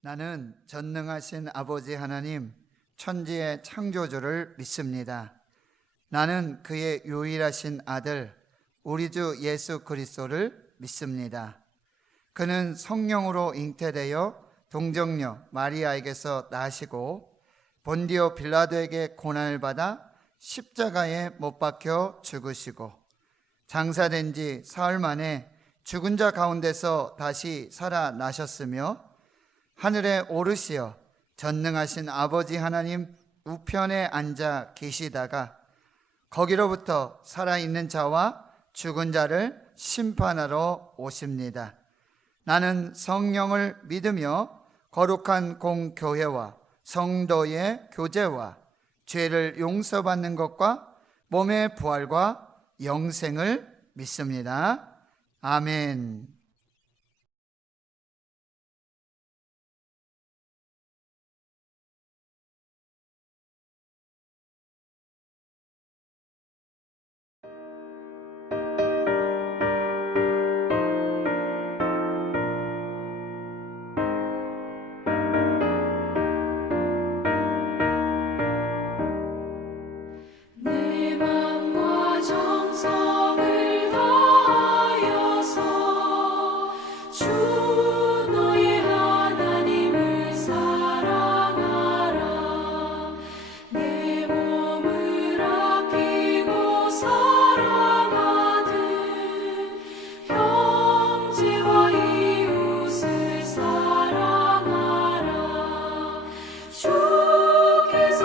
나는 전능하신 아버지 하나님, 천지의 창조주를 믿습니다. 나는 그의 유일하신 아들, 우리 주 예수 그리스도를 믿습니다. 그는 성령으로 잉태되어 동정녀 마리아에게서 나시고 본디오 빌라도에게 고난을 받아 십자가에 못 박혀 죽으시고 장사된 지 사흘 만에 죽은 자 가운데서 다시 살아나셨으며 하늘에 오르시어 전능하신 아버지 하나님 우편에 앉아 계시다가 거기로부터 살아있는 자와 죽은 자를 심판하러 오십니다. 나는 성령을 믿으며 거룩한 공교회와 성도의 교제와 죄를 용서받는 것과 몸의 부활과 영생을 믿습니다. 아멘. 내 맘과 정성을 다하여서 주 너의 하나님을 사랑하라. 내 몸을 아끼고 사랑하듯 형제와 이웃을 사랑하라. 주께서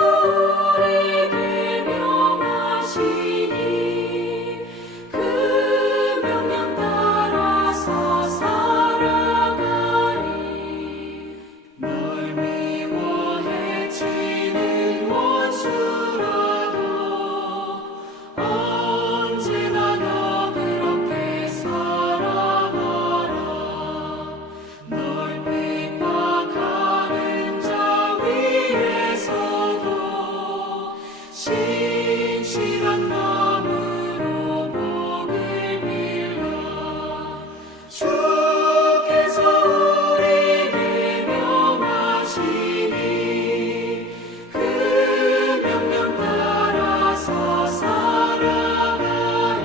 우리에게 명하시니 그 명령 따라서 살아가리. 널 미워해 치는 원수라도 언제나 너그럽게 살아가라. 널 핍박하는 자 위에서도 신실한 마음으로 복을 빌라. 주께서 우리에게 명하시니 그 명령 따라서 살아가리.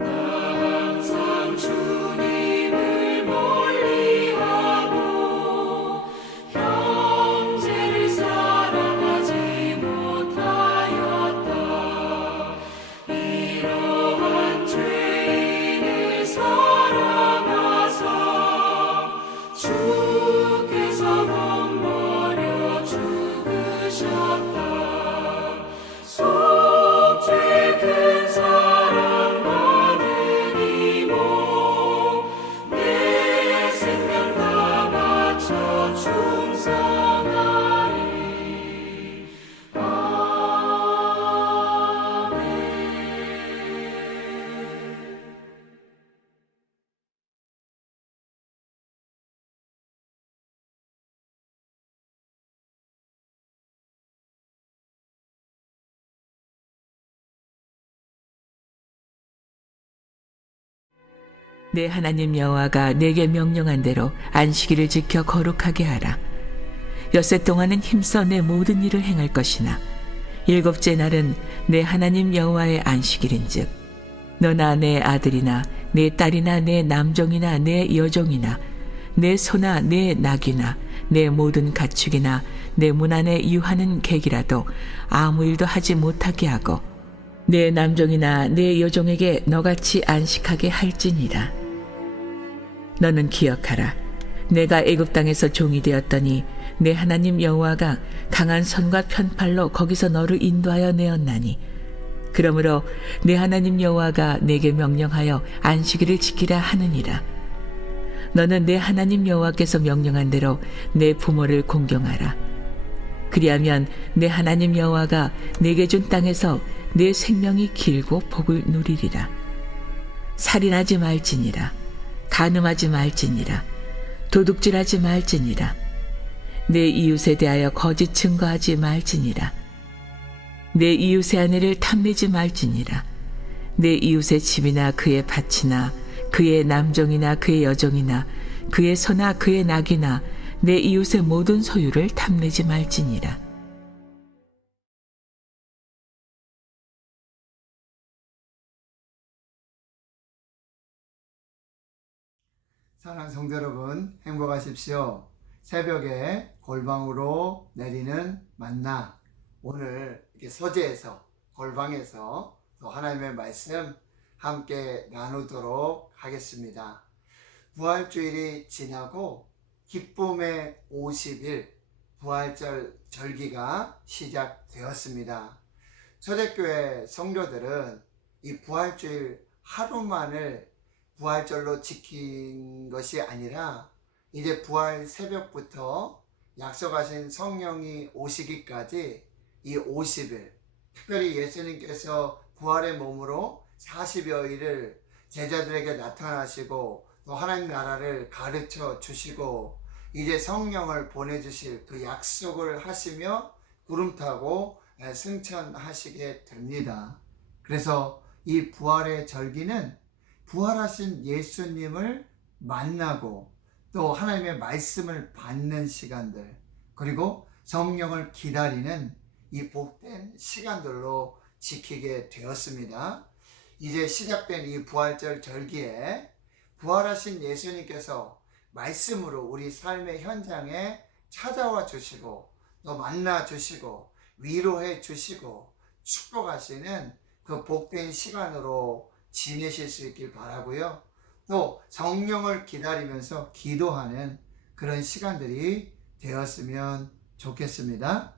항상 주님을 멀리하고 형제를 사랑하지 못하였다. 이러한 죄인을 사랑하사 주께서 몸 버려 죽으셨다. 속죄 큰 사랑 받은 이모 내 생명 다 바쳐 충성하리. 아멘. 내 하나님 여호와가 내게 명령한 대로 안식일을 지켜 거룩하게 하라. 엿새 동안은 힘써 내 모든 일을 행할 것이나 일곱째 날은 내 하나님 여호와의 안식일인즉 너나 내 아들이나 내 딸이나 내 남종이나 내 여종이나 내 소나 내 낙이나 내 모든 가축이나 내 문 안에 유하는 객이라도 아무 일도 하지 못하게 하고 내 남종이나 내 여종에게 너같이 안식하게 할지니라. 너는 기억하라. 내가 애굽 땅에서 종이 되었더니 내 하나님 여호와가 강한 손과 편팔로 거기서 너를 인도하여 내었나니 그러므로 내 하나님 여호와가 내게 명령하여 안식일을 지키라 하느니라. 너는 내 하나님 여호와께서 명령한 대로 내 부모를 공경하라. 그리하면 내 하나님 여호와가 내게 준 땅에서 내 생명이 길고 복을 누리리라. 살인하지 말지니라. 간음하지 말지니라. 도둑질하지 말지니라. 내 이웃에 대하여 거짓 증거하지 말지니라. 내 이웃의 아내를 탐내지 말지니라. 내 이웃의 집이나 그의 밭이나 그의 남종이나 그의 여종이나 그의 소나 그의 낙이나 내 이웃의 모든 소유를 탐내지 말지니라. 사랑하는 성도 여러분, 행복하십시오. 새벽에 골방으로 내리는 만나, 오늘 이렇게 서재에서, 골방에서 또 하나님의 말씀 함께 나누도록 하겠습니다. 부활주일이 지나고 기쁨의 50일 부활절 절기가 시작되었습니다. 초대교회 성도들은 이 부활주일 하루만을 부활절로 지킨 것이 아니라 이제 부활 새벽부터 약속하신 성령이 오시기까지 이 50일, 특별히 예수님께서 부활의 몸으로 40여 일을 제자들에게 나타나시고 또 하나님 나라를 가르쳐 주시고 이제 성령을 보내주실 그 약속을 하시며 구름 타고 승천하시게 됩니다. 그래서 이 부활의 절기는 부활하신 예수님을 만나고 또 하나님의 말씀을 받는 시간들, 그리고 성령을 기다리는 이 복된 시간들로 지키게 되었습니다. 이제 시작된 이 부활절 절기에 부활하신 예수님께서 말씀으로 우리 삶의 현장에 찾아와 주시고 또 만나 주시고 위로해 주시고 축복하시는 그 복된 시간으로 지내실 수 있길 바라고요. 또 성령을 기다리면서 기도하는 그런 시간들이 되었으면 좋겠습니다.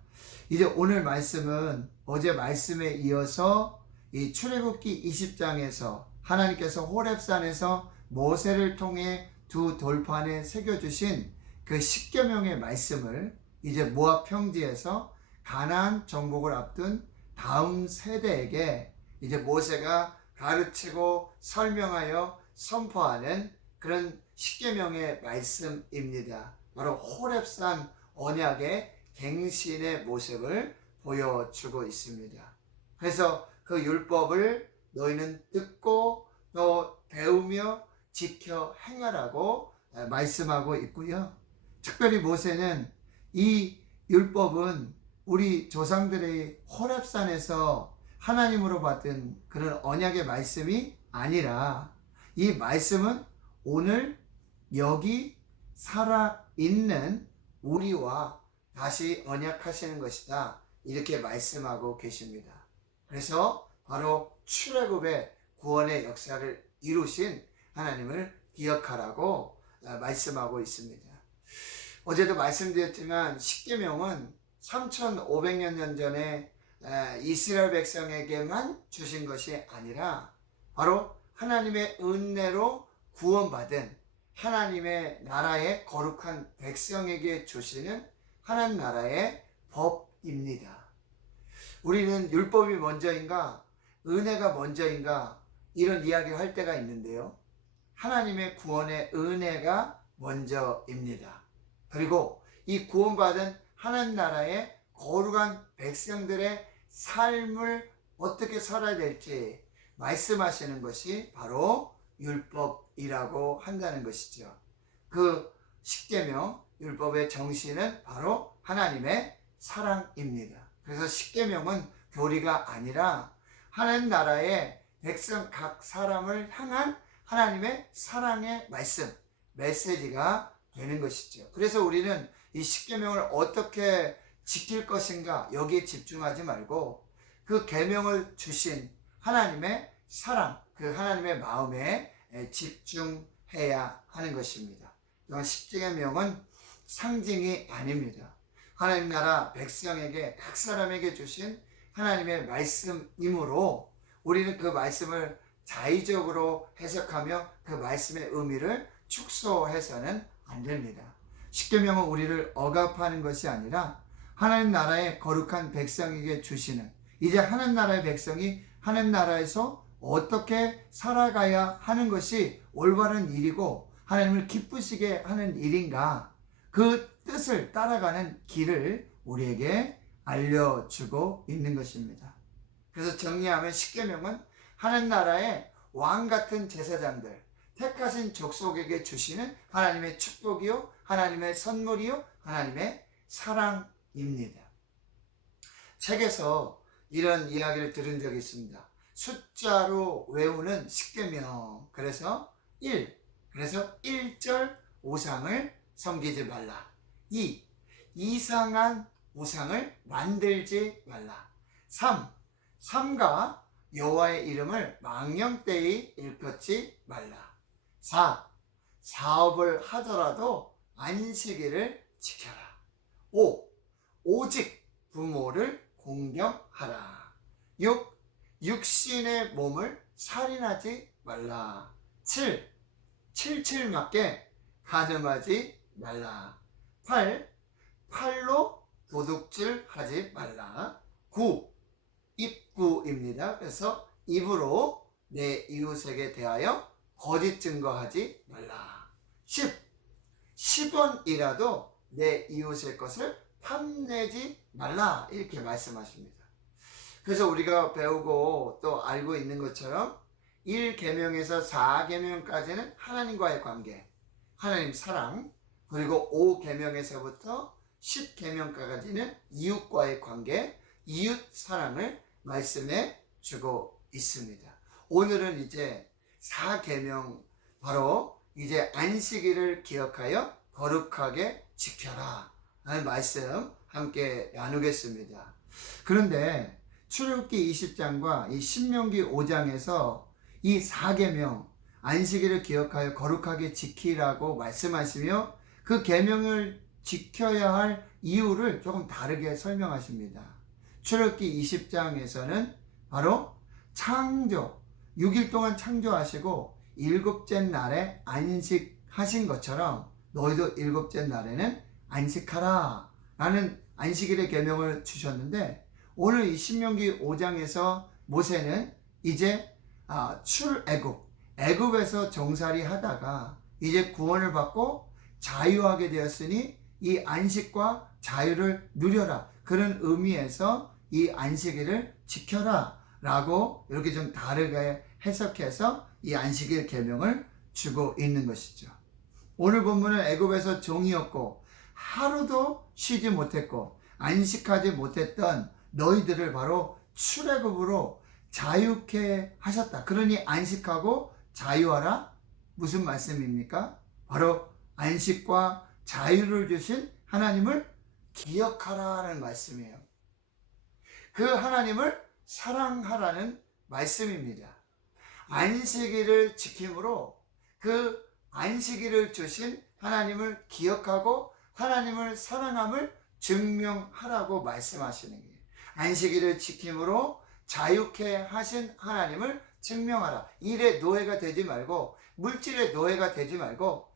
이제 오늘 말씀은 어제 말씀에 이어서 이 출애굽기 20장에서 하나님께서 호렙산에서 모세를 통해 두 돌판에 새겨주신 그 십계명의 말씀을 이제 모압 평지에서 가나안 정복을 앞둔 다음 세대에게 이제 모세가 가르치고 설명하여 선포하는 그런 십계명의 말씀입니다. 바로 호렙산 언약의 갱신의 모습을 보여주고 있습니다. 그래서 그 율법을 너희는 듣고 또 배우며 지켜 행하라고 말씀하고 있고요. 특별히 모세는 이 율법은 우리 조상들의 호렙산에서 하나님으로 받은 그런 언약의 말씀이 아니라 이 말씀은 오늘 여기 살아있는 우리와 다시 언약하시는 것이다, 이렇게 말씀하고 계십니다. 그래서 바로 출애굽의 구원의 역사를 이루신 하나님을 기억하라고 말씀하고 있습니다. 어제도 말씀드렸지만 십계명은 3500년 전에 이스라엘 백성에게만 주신 것이 아니라 바로 하나님의 은혜로 구원받은 하나님의 나라의 거룩한 백성에게 주시는 하나님 나라의 법입니다. 우리는 율법이 먼저인가 은혜가 먼저인가 이런 이야기를 할 때가 있는데요, 하나님의 구원의 은혜가 먼저입니다. 그리고 이 구원받은 하나님 나라의 거룩한 백성들의 삶을 어떻게 살아야 될지 말씀하시는 것이 바로 율법이라고 한다는 것이죠. 그 십계명 율법의 정신은 바로 하나님의 사랑입니다. 그래서 십계명은 교리가 아니라 하나님 나라의 백성 각 사람을 향한 하나님의 사랑의 말씀, 메시지가 되는 것이죠. 그래서 우리는 이 십계명을 어떻게 지킬 것인가 여기에 집중하지 말고 그 계명을 주신 하나님의 사랑, 그 하나님의 마음에 집중해야 하는 것입니다. 또한 십계명은 상징이 아닙니다. 하나님 나라 백성에게 각 사람에게 주신 하나님의 말씀이므로 우리는 그 말씀을 자의적으로 해석하며 그 말씀의 의미를 축소해서는 안 됩니다. 십계명은 우리를 억압하는 것이 아니라 하나님 나라의 거룩한 백성에게 주시는, 이제 하나님 나라의 백성이 하나님 나라에서 어떻게 살아가야 하는 것이 올바른 일이고 하나님을 기쁘시게 하는 일인가, 그 뜻을 따라가는 길을 우리에게 알려주고 있는 것입니다. 그래서 정리하면 십계명은 하나님 나라의 왕 같은 제사장들, 택하신 족속에게 주시는 하나님의 축복이요, 하나님의 선물이요, 하나님의 사랑입니다. 책에서 이런 이야기를 들은 적이 있습니다. 숫자로 외우는 십계명. 그래서 1. 그래서 1절 우상을 섬기지 말라. 2. 이상한 우상을 만들지 말라. 3. 삼가 여호와의 이름을 망령되이 일컫지 말라. 4. 사업을 하더라도 안식일을 지켜라. 5. 오직 부모를 공경하라. 6. 육신의 몸을 살인하지 말라. 7. 칠칠 맞게 간음하지 말라. 8. 팔로 도둑질 하지 말라. 9. 입구입니다. 그래서 입으로 내 이웃에게 대하여 거짓 증거하지 말라. 10. 10원이라도 내 이웃의 것을 탐내지 말라. 이렇게 말씀하십니다. 그래서 우리가 배우고 또 알고 있는 것처럼 1계명에서 4계명까지는 하나님과의 관계, 하나님 사랑, 그리고 5계명에서부터 10계명까지는 이웃과의 관계, 이웃 사랑을 말씀해 주고 있습니다. 오늘은 이제 4계명, 바로 이제 안식일을 기억하여 거룩하게 지켜라 하는 말씀 함께 나누겠습니다. 그런데 출애굽기 20장과 이 신명기 5장에서 이 4계명, 안식일을 기억하여 거룩하게 지키라고 말씀하시며 그 계명을 지켜야 할 이유를 조금 다르게 설명하십니다. 출애굽기 20장에서는 바로 창조, 6일 동안 창조하시고 7째 날에 안식하신 것처럼 너희도 7째 날에는 안식하라 라는 안식일의 계명을 주셨는데, 오늘 이 신명기 5장에서 모세는 이제 애굽에서 종살이 하다가 이제 구원을 받고 자유하게 되었으니 이 안식과 자유를 누려라, 그런 의미에서 이 안식일을 지켜라 라고 이렇게 좀 다르게 해석해서 이 안식일 계명을 주고 있는 것이죠. 오늘 본문은 애굽에서 종이었고 하루도 쉬지 못했고 안식하지 못했던 너희들을 바로 출애굽으로 자유케 하셨다. 그러니 안식하고 자유하라. 무슨 말씀입니까? 바로 안식과 자유를 주신 하나님을 기억하라는 말씀이에요. 그 하나님을 사랑하라는 말씀입니다. 안식일을 지킴으로 그 안식일을 주신 하나님을 기억하고 하나님을 사랑함을 증명하라고 말씀하시는 거예요. 안식일을 지킴으로 자유케 하신 하나님을 증명하라. 일의 노예가 되지 말고, 물질의 노예가 되지 말고,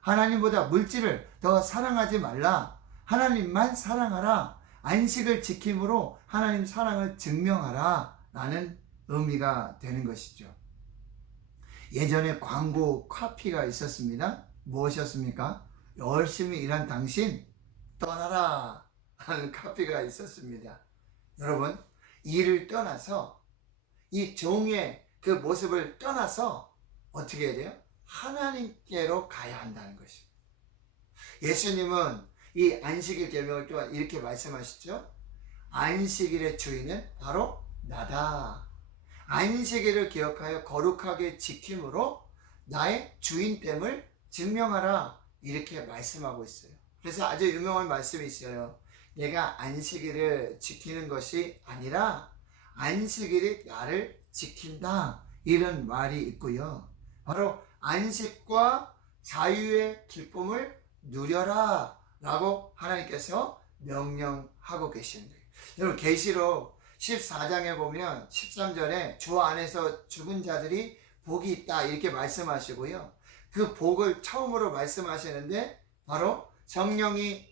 하나님보다 물질을 더 사랑하지 말라. 하나님만 사랑하라. 안식을 지킴으로 하나님 사랑을 증명하라 라는 의미가 되는 것이죠. 예전에 광고 카피가 있었습니다. 무엇이었습니까? 열심히 일한 당신 떠나라 하는 카피가 있었습니다. 여러분, 일을 떠나서 이 종의 그 모습을 떠나서 어떻게 해야 돼요? 하나님께로 가야 한다는 것입니다. 예수님은 이 안식일 계명을 또한 이렇게 말씀하시죠. 안식일의 주인은 바로 나다. 안식일을 기억하여 거룩하게 지킴으로 나의 주인됨을 증명하라. 이렇게 말씀하고 있어요. 그래서 아주 유명한 말씀이 있어요. 내가 안식일을 지키는 것이 아니라 안식일이 나를 지킨다. 이런 말이 있고요. 바로 안식과 자유의 기쁨을 누려라 라고 하나님께서 명령하고 계시는 거예요. 여러분, 계시록 14장에 보면 13절에 주 안에서 죽은 자들이 복이 있다 이렇게 말씀하시고요. 그 복을 처음으로 말씀하시는데 바로 성령이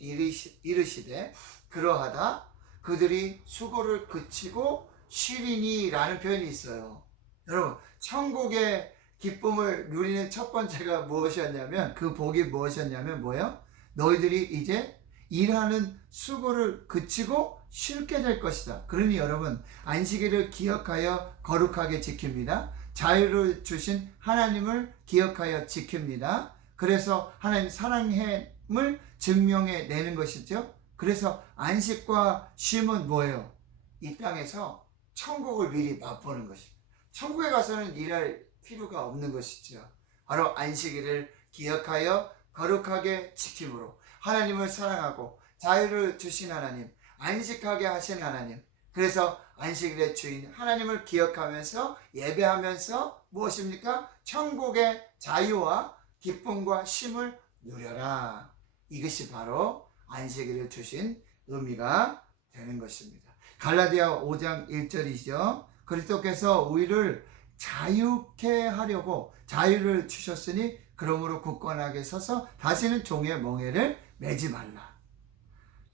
이르시되 그러하다 그들이 수고를 그치고 쉬리니 라는 표현이 있어요. 여러분, 천국의 기쁨을 누리는 첫 번째가 무엇이었냐면, 그 복이 무엇이었냐면 뭐예요? 너희들이 이제 일하는 수고를 그치고 쉴게 될 것이다. 그러니 여러분, 안식일을 기억하여 거룩하게 지킵니다. 자유를 주신 하나님을 기억하여 지킵니다. 그래서 하나님 사랑함을 증명해 내는 것이죠. 그래서 안식과 쉼은 뭐예요? 이 땅에서 천국을 미리 맛보는 것입니다. 천국에 가서는 일할 필요가 없는 것이죠. 바로 안식일을 기억하여 거룩하게 지킴으로 하나님을 사랑하고 자유를 주신 하나님, 안식하게 하신 하나님, 그래서 안식일의 주인 하나님을 기억하면서 예배하면서 무엇입니까? 천국의 자유와 기쁨과 쉼을 누려라. 이것이 바로 안식일을 주신 의미가 되는 것입니다. 갈라디아 5장 1절이죠. 그리스도께서 우리를 자유케 하려고 자유를 주셨으니 그러므로 굳건하게 서서 다시는 종의 멍에를 매지 말라.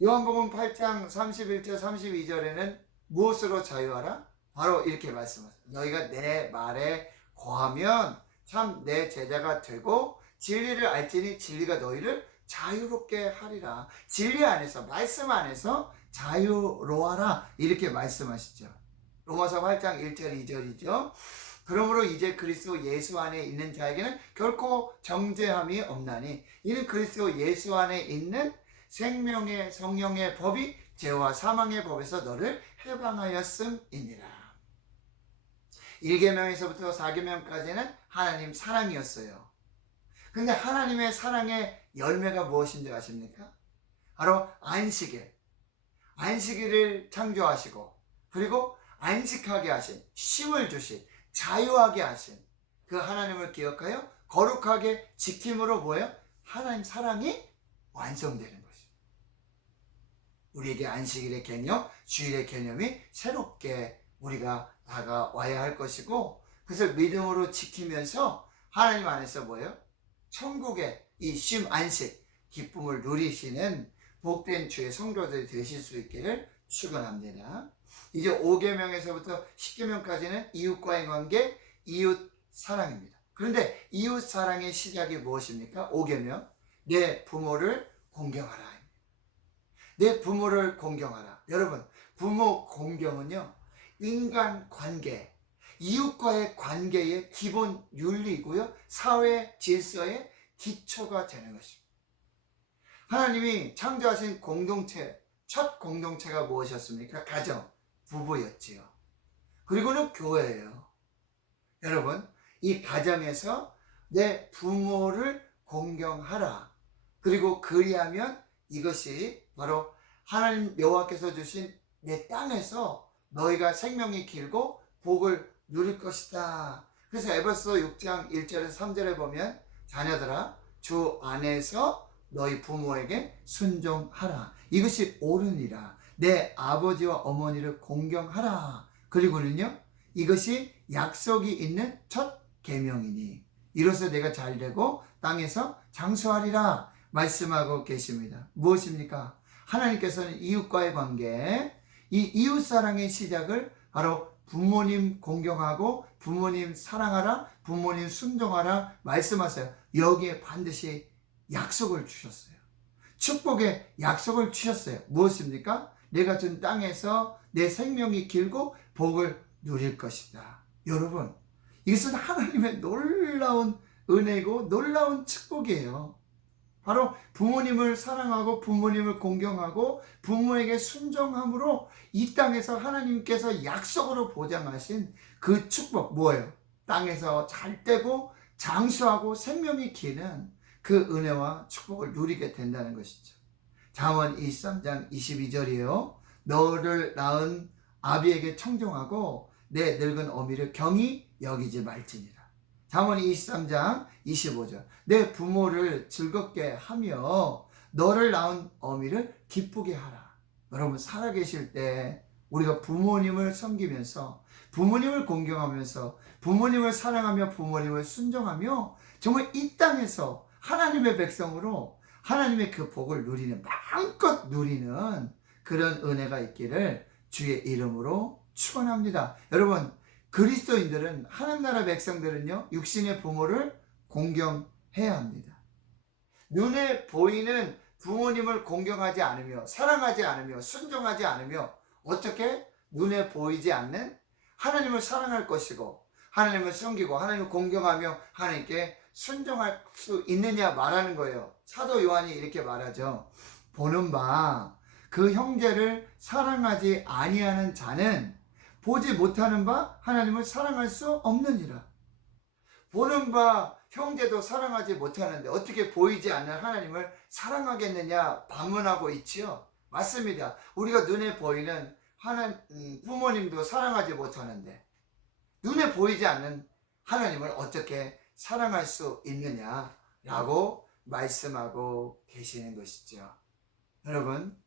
요한복음 8장 31절 32절에는 무엇으로 자유하라? 바로 이렇게 말씀하세요. 너희가 내 말에 거하면 참 내 제자가 되고 진리를 알지니 진리가 너희를 자유롭게 하리라. 진리 안에서, 말씀 안에서 자유로워라. 이렇게 말씀하시죠. 로마서 8장 1절 2절이죠. 그러므로 이제 그리스도 예수 안에 있는 자에게는 결코 정죄함이 없나니 이는 그리스도 예수 안에 있는 생명의 성령의 법이 죄와 사망의 법에서 너를 해방하였음이니라. 1계명에서부터 4계명까지는 하나님 사랑이었어요. 근데 하나님의 사랑의 열매가 무엇인지 아십니까? 바로 안식일. 안식일을 창조하시고 그리고 안식하게 하신, 쉼을 주신, 자유하게 하신 그 하나님을 기억하여 거룩하게 지킴으로 뭐예요? 하나님 사랑이 완성되는 것입니다. 우리에게 안식일의 개념, 주일의 개념이 새롭게 우리가 다가와야 할 것이고, 그것을 믿음으로 지키면서 하나님 안에서 뭐예요? 천국의 이 쉼, 안식, 기쁨을 누리시는 복된 주의 성도들이 되실 수 있기를 축원합니다. 이제 5계명에서부터 10계명까지는 이웃과의 관계, 이웃 사랑입니다. 그런데 이웃 사랑의 시작이 무엇입니까? 5계명, 내 부모를 공경하라. 내 부모를 공경하라. 여러분, 부모 공경은요, 인간 관계, 이웃과의 관계의 기본 윤리이고요, 사회 질서의 기초가 되는 것입니다. 하나님이 창조하신 공동체, 첫 공동체가 무엇이었습니까? 가정, 부부였지요. 그리고는 교회예요. 여러분, 이 가정에서 내 부모를 공경하라. 그리고 그리하면 이것이 바로 하나님 여호와께서 주신 내 땅에서 너희가 생명이 길고 복을 누릴 것이다. 그래서 에베소 6장 1절에서 3절에 보면 자녀들아 주 안에서 너희 부모에게 순종하라. 이것이 옳으니라. 내 아버지와 어머니를 공경하라. 그리고는요, 이것이 약속이 있는 첫 계명이니 이로써 내가 잘되고 땅에서 장수하리라 말씀하고 계십니다. 무엇입니까? 하나님께서는 이웃과의 관계, 이 이웃사랑의 시작을 바로 부모님 공경하고 부모님 사랑하라, 부모님 순종하라 말씀하세요. 여기에 반드시 약속을 주셨어요. 축복의 약속을 주셨어요. 무엇입니까? 내가 준 땅에서 내 생명이 길고 복을 누릴 것이다. 여러분, 이것은 하나님의 놀라운 은혜고 놀라운 축복이에요. 바로 부모님을 사랑하고 부모님을 공경하고 부모에게 순종함으로 이 땅에서 하나님께서 약속으로 보장하신 그 축복, 뭐예요? 땅에서 잘되고 장수하고 생명이 기는 그 은혜와 축복을 누리게 된다는 것이죠. 잠언 23장 22절이에요. 너를 낳은 아비에게 청종하고 내 늙은 어미를 경히 여기지 말지니라. 잠언 23장 25절. 내 부모를 즐겁게 하며 너를 낳은 어미를 기쁘게 하라. 여러분, 살아계실 때 우리가 부모님을 섬기면서 부모님을 공경하면서 부모님을 사랑하며 부모님을 순종하며 정말 이 땅에서 하나님의 백성으로 하나님의 그 복을 누리는, 마음껏 누리는 그런 은혜가 있기를 주의 이름으로 축원합니다. 여러분, 그리스도인들은 하나님 나라 백성들은요 육신의 부모를 공경해야 합니다. 눈에 보이는 부모님을 공경하지 않으며 사랑하지 않으며 순종하지 않으며 어떻게 눈에 보이지 않는 하나님을 사랑할 것이고 하나님을 섬기고 하나님을 공경하며 하나님께 순종할 수 있느냐 말하는 거예요. 사도 요한이 이렇게 말하죠. 보는 바 그 형제를 사랑하지 아니하는 자는 보지 못하는 바 하나님을 사랑할 수 없느니라. 보는 바 형제도 사랑하지 못하는데 어떻게 보이지 않는 하나님을 사랑하겠느냐 반문하고 있지요. 맞습니다. 우리가 눈에 보이는 부모님도 사랑하지 못하는데 눈에 보이지 않는 하나님을 어떻게 사랑할 수 있느냐라고 말씀하고 계시는 것이죠. 여러분,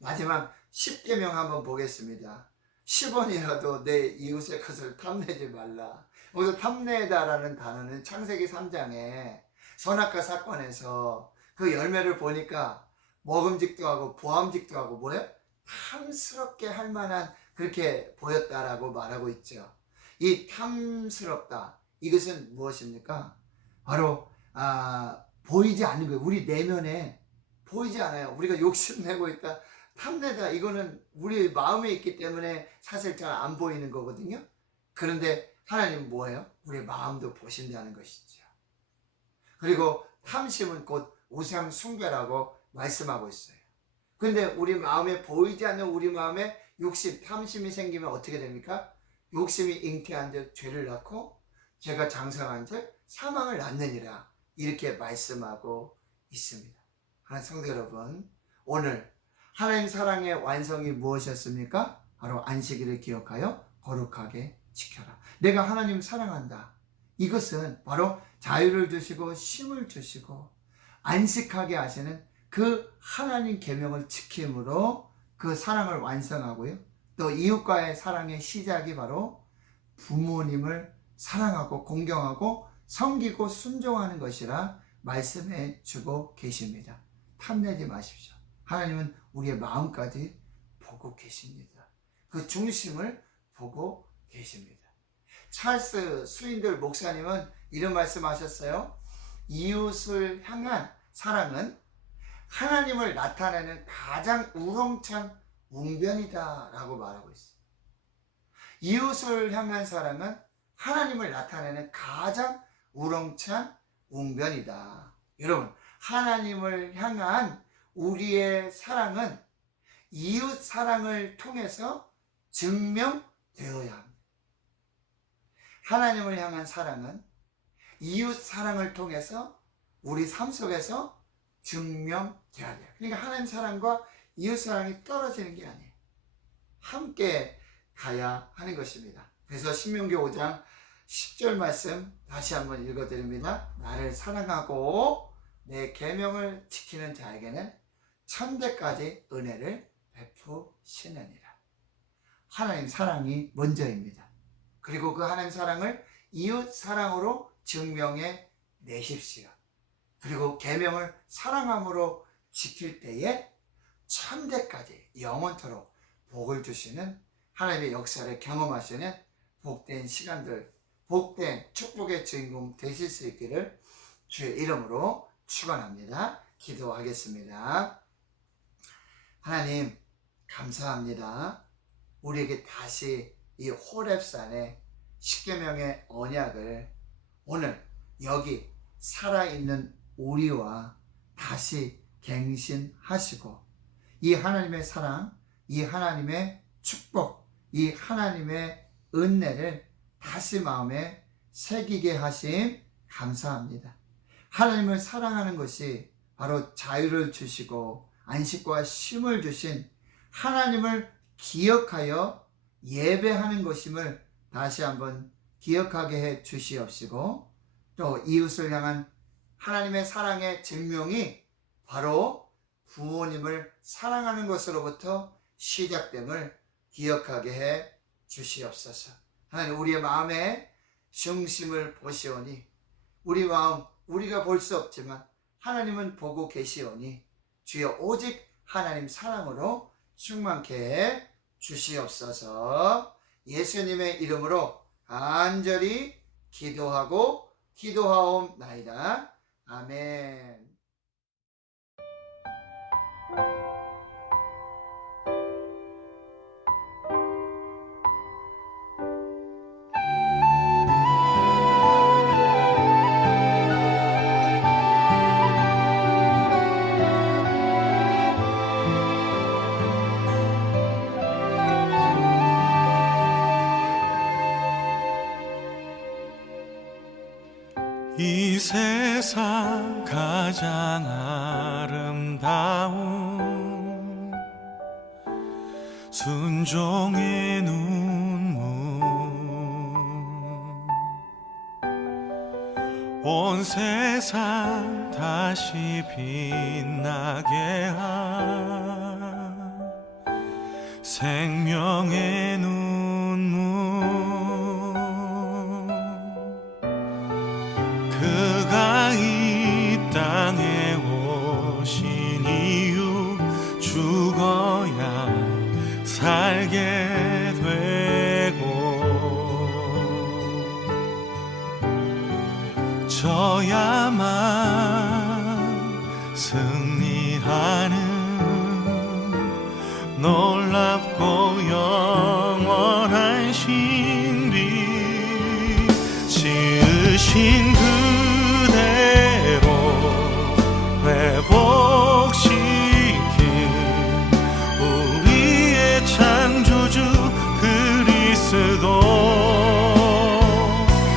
마지막 10계명 한번 보겠습니다. 10원이라도 내 이웃의 것을 탐내지 말라. 여기서 탐내다라는 단어는 창세기 3장에 선악과 사건에서 그 열매를 보니까 먹음직도 하고 보암직도 하고 뭐예요? 탐스럽게 할 만한 그렇게 보였다라고 말하고 있죠. 이 탐스럽다, 이것은 무엇입니까? 바로 보이지 않는 거예요. 우리 내면에 보이지 않아요. 우리가 욕심내고 있다, 탐내다, 이거는 우리 마음에 있기 때문에 사실 잘 안 보이는 거거든요. 그런데 하나님은 뭐예요? 우리 마음도 보신다는 것이죠. 그리고 탐심은 곧 우상 숭배라고 말씀하고 있어요. 근데 우리 마음에 보이지 않는 우리 마음에 욕심, 탐심이 생기면 어떻게 됩니까? 욕심이 잉태한 즉 죄를 낳고 죄가 장성한 즉 사망을 낳느니라, 이렇게 말씀하고 있습니다. 하나님 성도 여러분, 오늘 하나님 사랑의 완성이 무엇이었습니까? 바로 안식일을 기억하여 거룩하게 지켜라. 내가 하나님 사랑한다. 이것은 바로 자유를 주시고 쉼을 주시고 안식하게 하시는 그 하나님 계명을 지킴으로 그 사랑을 완성하고요. 또 이웃과의 사랑의 시작이 바로 부모님을 사랑하고 공경하고 섬기고 순종하는 것이라 말씀해 주고 계십니다. 탐내지 마십시오. 하나님은 우리의 마음까지 보고 계십니다. 그 중심을 보고 계십니다. 찰스 스윈들 목사님은 이런 말씀하셨어요. 이웃을 향한 사랑은 하나님을 나타내는 가장 우렁찬 웅변이다 라고 말하고 있어요. 이웃을 향한 사랑은 하나님을 나타내는 가장 우렁찬 웅변이다. 여러분, 하나님을 향한 우리의 사랑은 이웃 사랑을 통해서 증명되어야 합니다. 하나님을 향한 사랑은 이웃 사랑을 통해서 우리 삶 속에서 증명돼야 돼요. 그러니까 하나님 사랑과 이웃 사랑이 떨어지는 게 아니에요. 함께 가야 하는 것입니다. 그래서 신명기 5장 10절 말씀 다시 한번 읽어드립니다. 나를 사랑하고 내 계명을 지키는 자에게는 천대까지 은혜를 베푸시느니라. 하나님 사랑이 먼저입니다. 그리고 그 하나님 사랑을 이웃 사랑으로 증명해 내십시오. 그리고 계명을 사랑함으로 지킬 때에 천대까지 영원토록 복을 주시는 하나님의 역사를 경험하시는 복된 시간들, 복된 축복의 주인공 되실 수 있기를 주의 이름으로 축원합니다. 기도하겠습니다. 하나님 감사합니다. 우리에게 다시 이 호렙산의 10계명의 언약을 오늘 여기 살아있는 우리와 다시 갱신하시고 이 하나님의 사랑, 이 하나님의 축복, 이 하나님의 은혜를 다시 마음에 새기게 하심 감사합니다. 하나님을 사랑하는 것이 바로 자유를 주시고 안식과 쉼을 주신 하나님을 기억하여 예배하는 것임을 다시 한번 기억하게 해 주시옵시고, 또 이웃을 향한 하나님의 사랑의 증명이 바로 부모님을 사랑하는 것으로부터 시작됨을 기억하게 해 주시옵소서. 하나님, 우리의 마음에 중심을 보시오니 우리 마음 우리가 볼 수 없지만 하나님은 보고 계시오니 주여 오직 하나님 사랑으로 충만케 해 주시옵소서. 예수님의 이름으로 간절히 기도하옵나이다. 아멘. 이 세상 가장 아름다운 순종의 눈물, 온 세상 다시 빛나게 한 생명의 눈물, 그가 이 땅에 오신 이유 죽어야 살게 되고 져야만 승리하는 놀랍고 영원한 신비, 지으신 그대로 회복시킨 우리의 창조주 그리스도,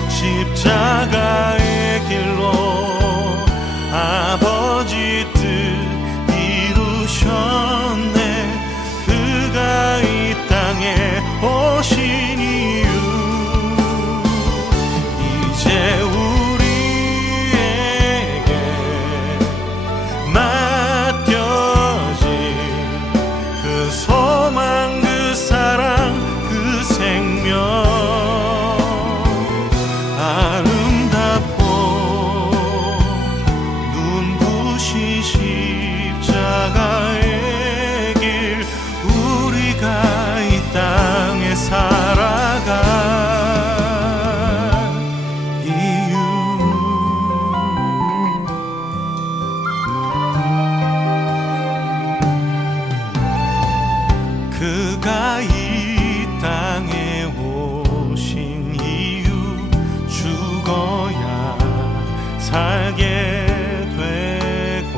십자가의 길로 아버지 뜻 이루셨네. 그가 이 땅에 오신 이유, 이제 우리에게 맡겨진 그 소망, 그 사랑, 그 생명, 아름답고 눈부신 십자가의 길, 우리가 이 땅에 살아갈 이유. 그가 이 땅에 오신 이유, 죽어야 살게 되고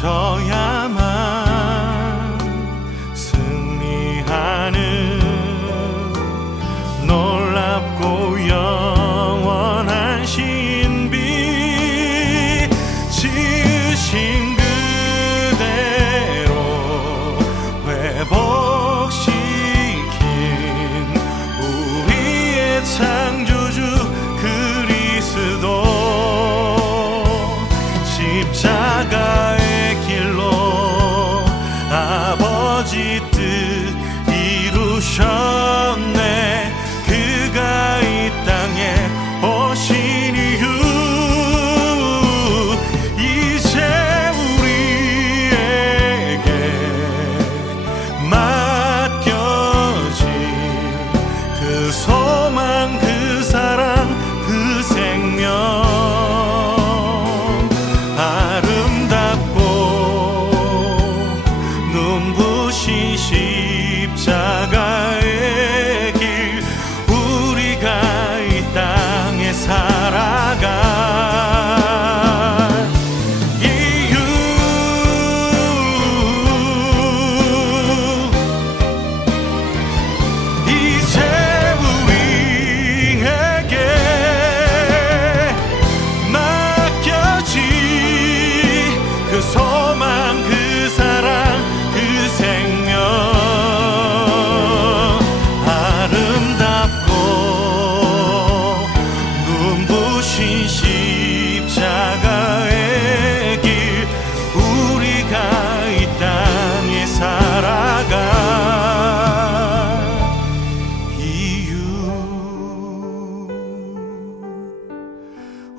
져야만 승리하는 놀랍고 영원한 신비, 지으신 그대로 회복시킨 우리의 창조주 그리스도, 십자가의 길로 아버지 뜻 이루셨네. 그가 이 땅에 오신 이유, 이제 우리에게 맡겨진 그 소망, 그 사랑, 그 생명, 아름답고 눈부신 십자가의 길, 우리가 이 땅에 살아갈 이유, 이제 우리에게 맡겨진 그 소망, 그 사랑, 그 생명, 아름답고 눈부신 십자가의 길, 우리가 이 땅에 살아갈 이유,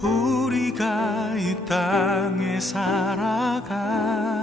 우리가 이 땅에 살아갈